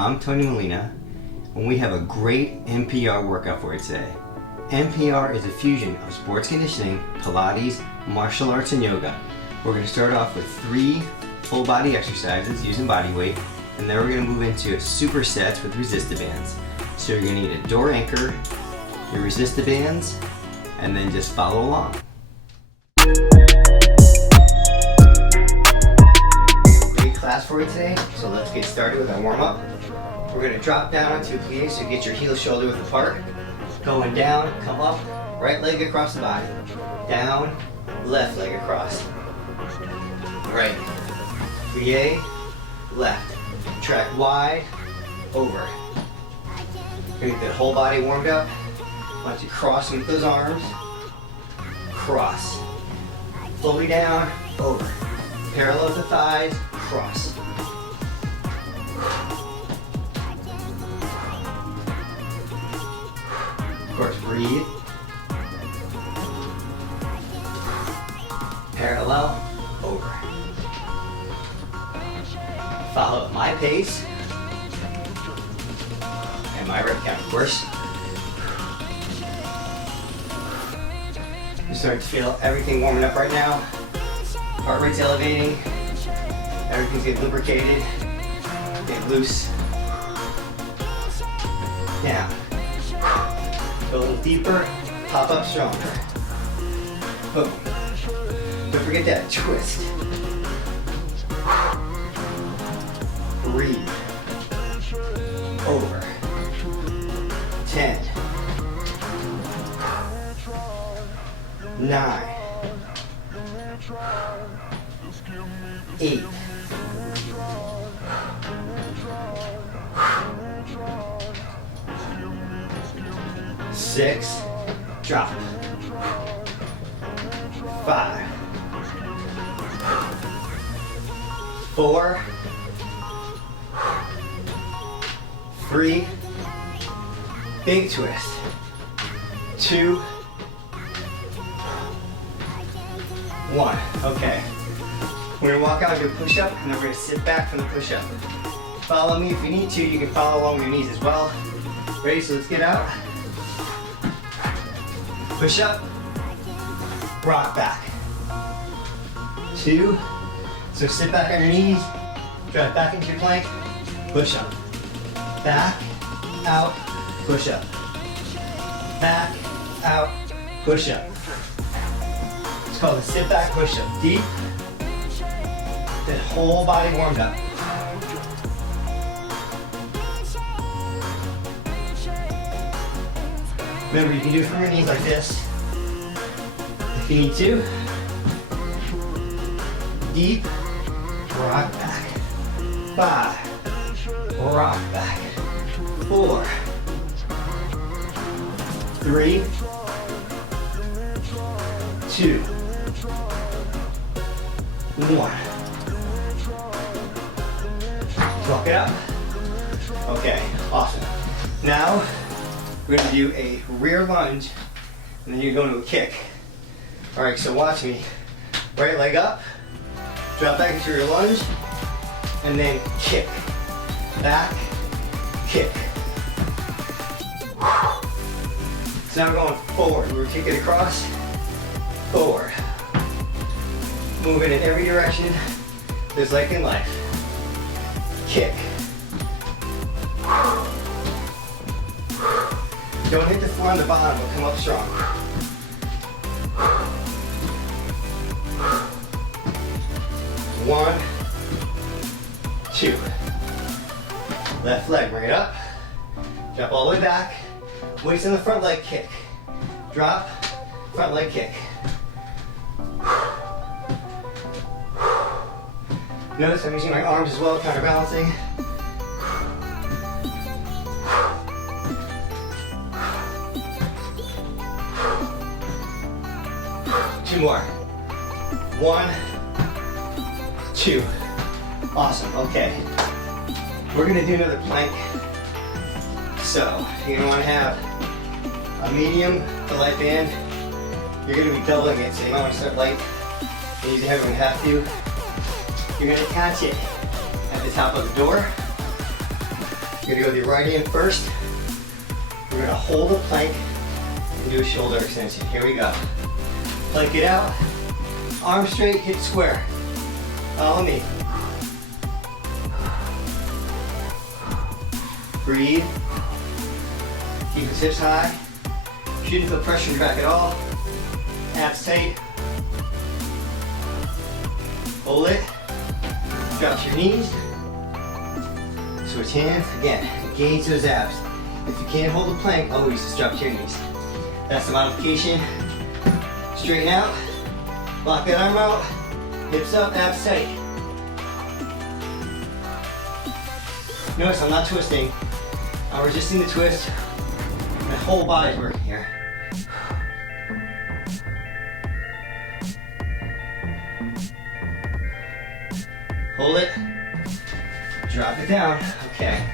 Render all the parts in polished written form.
I'm Tony Molina, and we have a great NPR workout for you today. NPR is a fusion of sports conditioning, Pilates, martial arts, and yoga. We're going to start off with 3 full body exercises using body weight, and then we're going to move into supersets with resisted bands. So you're going to need a door anchor, your resisted bands, and then just follow along. Great class for you today, so let's get started with our warm-up. We're going to drop down onto a plie, so get your heel shoulder width apart. Going down, come up, right leg across the body. Down, left leg across. Right, plie, left. Track wide, over. Get the whole body warmed up. Why don't you cross with those arms. Cross. Fully down, over. Parallel with the thighs, cross. Of course, breathe. Parallel, over. Follow at my pace. And my rep count, of course. You're starting to feel everything warming up right now. Heart rate's elevating. Everything's getting lubricated. Get loose. Down. Go a little deeper. Pop up stronger. Boom. Don't forget that twist. Breathe. Over. 10. 9. 8. 6. Drop. 5. 4. 3. Big twist. 2. 1. Okay. We're gonna walk out and do a push-up, and then we're gonna sit back from the push-up. Follow me if you need to. You can follow along with your knees as well. Ready? So let's get out. Push up. Rock back. 2. So sit back on your knees. Drive back into your plank. Push up. Back, out, push up. Back, out, push up. It's called a sit back push up. Deep. The whole body warmed up. Remember, you can do it from your knees like this. If you need to. Deep. Rock back. 5. Rock back. 4. 3. 2. 1. Walk it up. Okay, awesome. Now, we're gonna do a rear lunge, and then you're going to a kick. All right, so watch me. Right leg up, drop back into your lunge, and then kick. Back, kick. So now we're going forward. We're kicking across, forward. Moving in every direction, just like in life. Kick. Don't hit the floor on the bottom, but come up strong. 1, 2. Left leg, bring it up. Drop all the way back. Weights in the front leg, kick. Drop, front leg kick. Notice I'm using my arms as well, counterbalancing. Two more. 1, 2. Awesome, okay. We're gonna do another plank. So, you're gonna wanna have a medium to light band. You're gonna be doubling it, so you might wanna start light. You use it heavy when you have to. You're gonna catch it at the top of the door. You're gonna go with your right hand first. We're gonna hold a plank and do a shoulder extension. Here we go. Plank it out, arms straight, hips square. Follow me. Breathe. Keep his hips high. Shouldn't feel pressure in your back at all. Abs tight. Hold it. Drop your knees. Switch hands. Again, engage those abs. If you can't hold the plank, always just drop to your knees. That's the modification. Straighten out. Lock that arm out. Hips up, abs tight. Notice I'm not twisting. I'm resisting the twist. My whole body's working here. Hold it. Drop it down. Okay.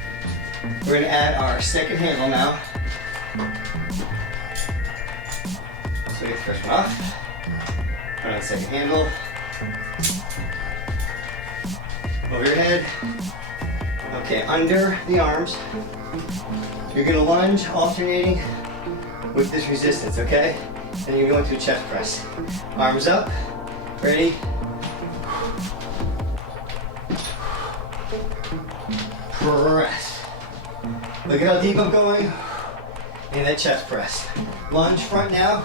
We're going to add our second handle now. So get the first one off. Put on the second handle. Over your head. Okay, under the arms. You're gonna lunge, alternating with this resistance, okay? And you're going to a chest press. Arms up, ready? Press. Look at how deep I'm going in that chest press. Lunge front now.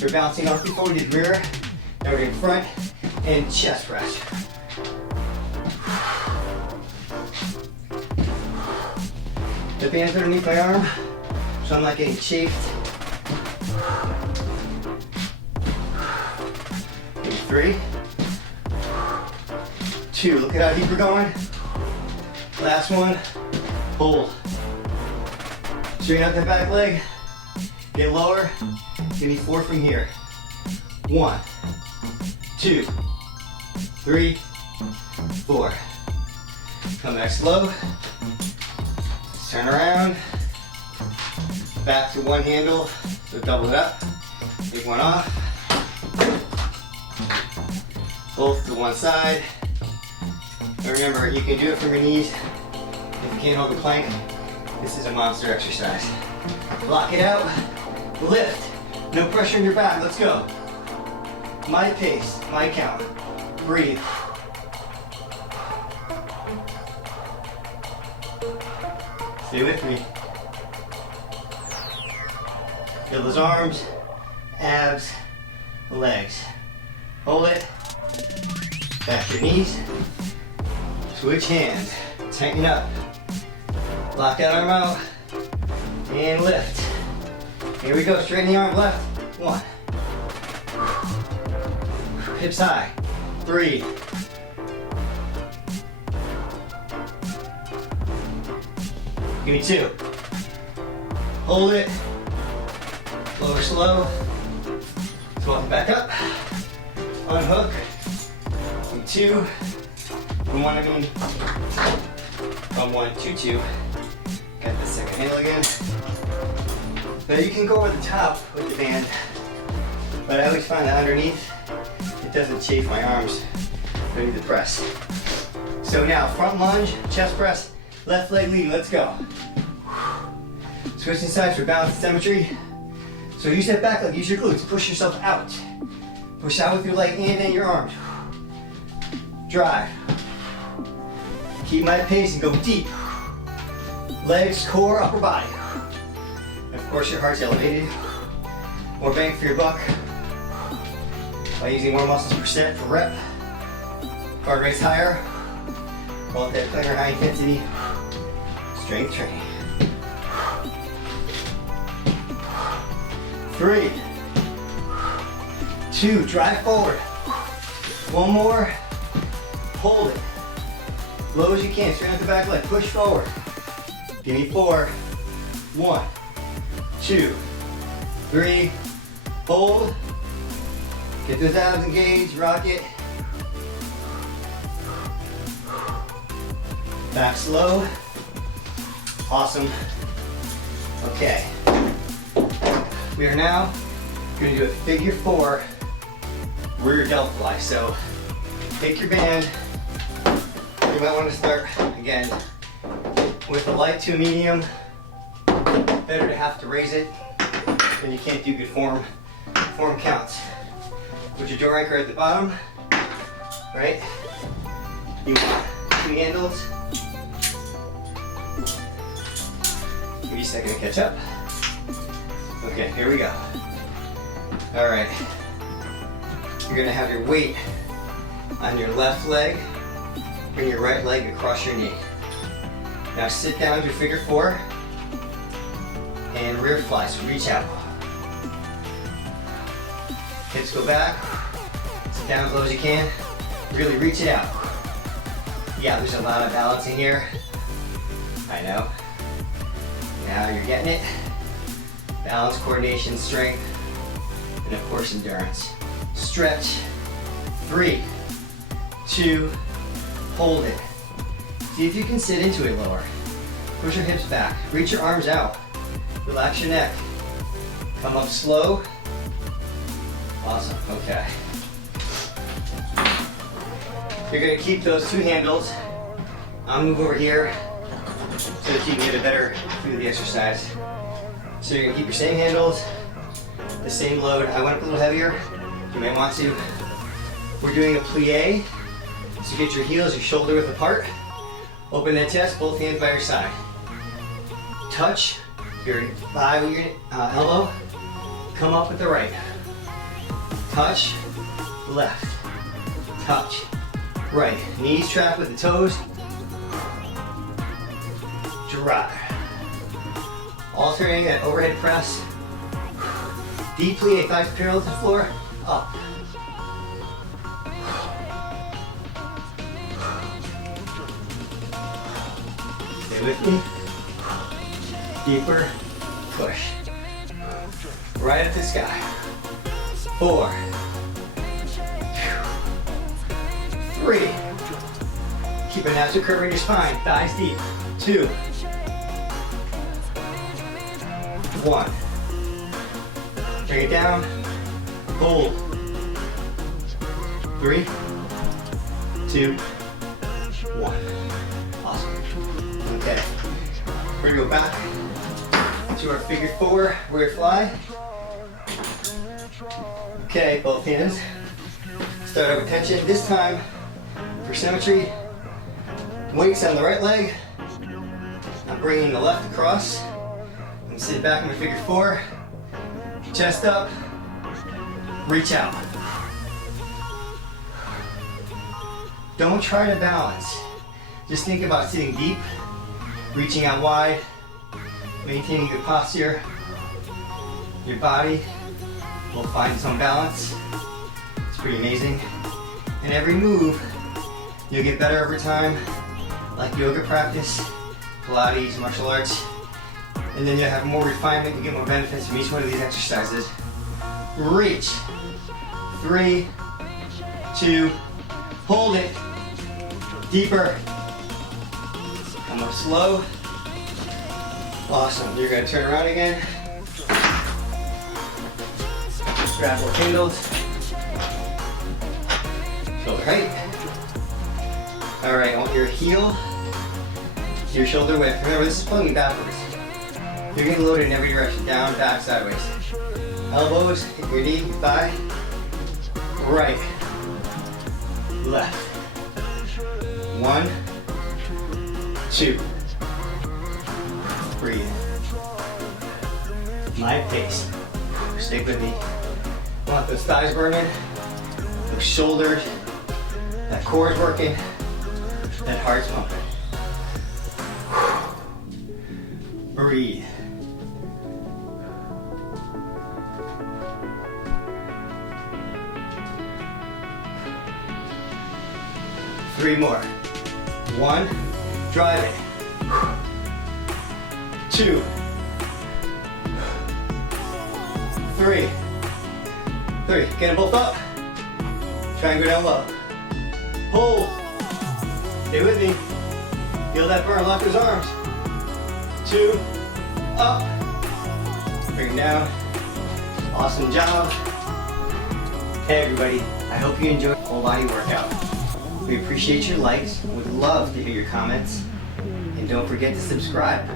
We're bouncing off before we did rear. Now we're doing front and chest press. The band's underneath my arm, so I'm not getting chafed. Maybe 3, 2, look at how deep we're going. Last one, hold. Straighten out that back leg, get lower, give me 4 from here. 1, 2, 3, 4. Come back slow. Turn around, back to one handle, so double it up, take one off, both to one side. And remember, you can do it from your knees. If you can't hold the plank, this is a monster exercise. Lock it out, lift, no pressure in your back, let's go. My pace, my count, breathe. Stay with me. Feel those arms, abs, legs. Hold it. Back to your knees. Switch hands. Tighten up. Lock that arm out. And lift. Here we go. Straighten the arm left. 1. Hips high. 3. Give me 2. Hold it. Lower slow. Walk it back up. Unhook. Give me 2. From 1 again. From 1 to 2. Got the second handle again. Now you can go over the top with the band, but I always find that underneath it doesn't chafe my arms underneath the press. So now front lunge, chest press. Left leg leading, let's go. Switching sides for balance and symmetry. So use that back leg, use your glutes, push yourself out. Push out with your leg and then your arms. Drive. Keep my pace and go deep. Legs, core, upper body. And of course your heart's elevated. More bang for your buck. By using more muscles per set per rep. Heart rate's higher. Call it that cleaner high intensity strength training. 3, 2, drive forward. 1 more, hold it. Low as you can, straighten out the back leg, push forward. Give me 4, 1, 2, 3, hold. Get those abs engaged, rock it. Back slow. Awesome. Okay. We are now going to do a figure 4 rear delt fly. So take your band. You might want to start again With a light to a medium, better to have to raise it when you can't do good form counts. Put your door anchor at the bottom, right? You want 2 handles. Give you a second to catch up. Okay, here we go. All right. You're gonna have your weight on your left leg. Bring your right leg across your knee. Now sit down, do figure 4, and rear fly, so reach out. Hips go back, sit down as low as you can, really reach it out. Yeah, there's a lot of balance in here, I know. Now you're getting it. Balance, coordination, strength, and of course endurance. Stretch, 3, 2, hold it. See if you can sit into it lower. Push your hips back. Reach your arms out. Relax your neck. Come up slow. Awesome, okay. You're gonna keep those 2 handles. I'll move over here so that you can get a better feel of the exercise. So you're gonna keep your same handles, the same load. I went up a little heavier. You may want to. We're doing a plie. So get your heels, your shoulder width apart. Open that chest, both hands by your side. Touch your thigh with your elbow. Come up with the right. Touch, left. Touch, right. Knees track with the toes. Drive. Alternating that overhead press. Deep plie, thighs parallel to the floor. Up. Stay with me. Deeper. Push. Right at the sky. 4. 3. Keep a natural curve in your spine. Thighs deep. 2. 1. Bring it down. Hold. 3, 2, 1. Awesome. Okay. We're gonna go back to our figure 4 rear fly. Okay, both hands. Start out with tension. This time, for symmetry, weights on the right leg. I'm bringing the left across. I'm sit back in my figure 4. Chest up. Reach out. Don't try to balance. Just think about sitting deep, reaching out wide, maintaining good posture. Your body will find some balance. It's pretty amazing. And every move, you'll get better over time, like yoga practice, Pilates, martial arts. And then you'll have more refinement, you get more benefits from each one of these exercises. Reach. 3, 2, hold it. Deeper. Come up slow. Awesome. You're going to turn around again. Grab both handles. Shoulder height. All right, I want your heel, your shoulder width. Remember, this is pulling me backwards. You're getting loaded in every direction. Down, back, sideways. Elbows, hit your knee, your thigh. Right. Left. 1, 2. Breathe. My pace. Stay with me. Want those thighs burning, those shoulders, that core is working, that heart's pumping. Breathe. Three more. 1, drive it. 2, 3. Get them both up. Try and go down low. Hold. Stay with me. Feel that burn. Lock those arms. 2, up. Bring them down. Awesome job. Hey everybody, I hope you enjoyed the whole body workout. We appreciate your likes. Would love to hear your comments. And don't forget to subscribe.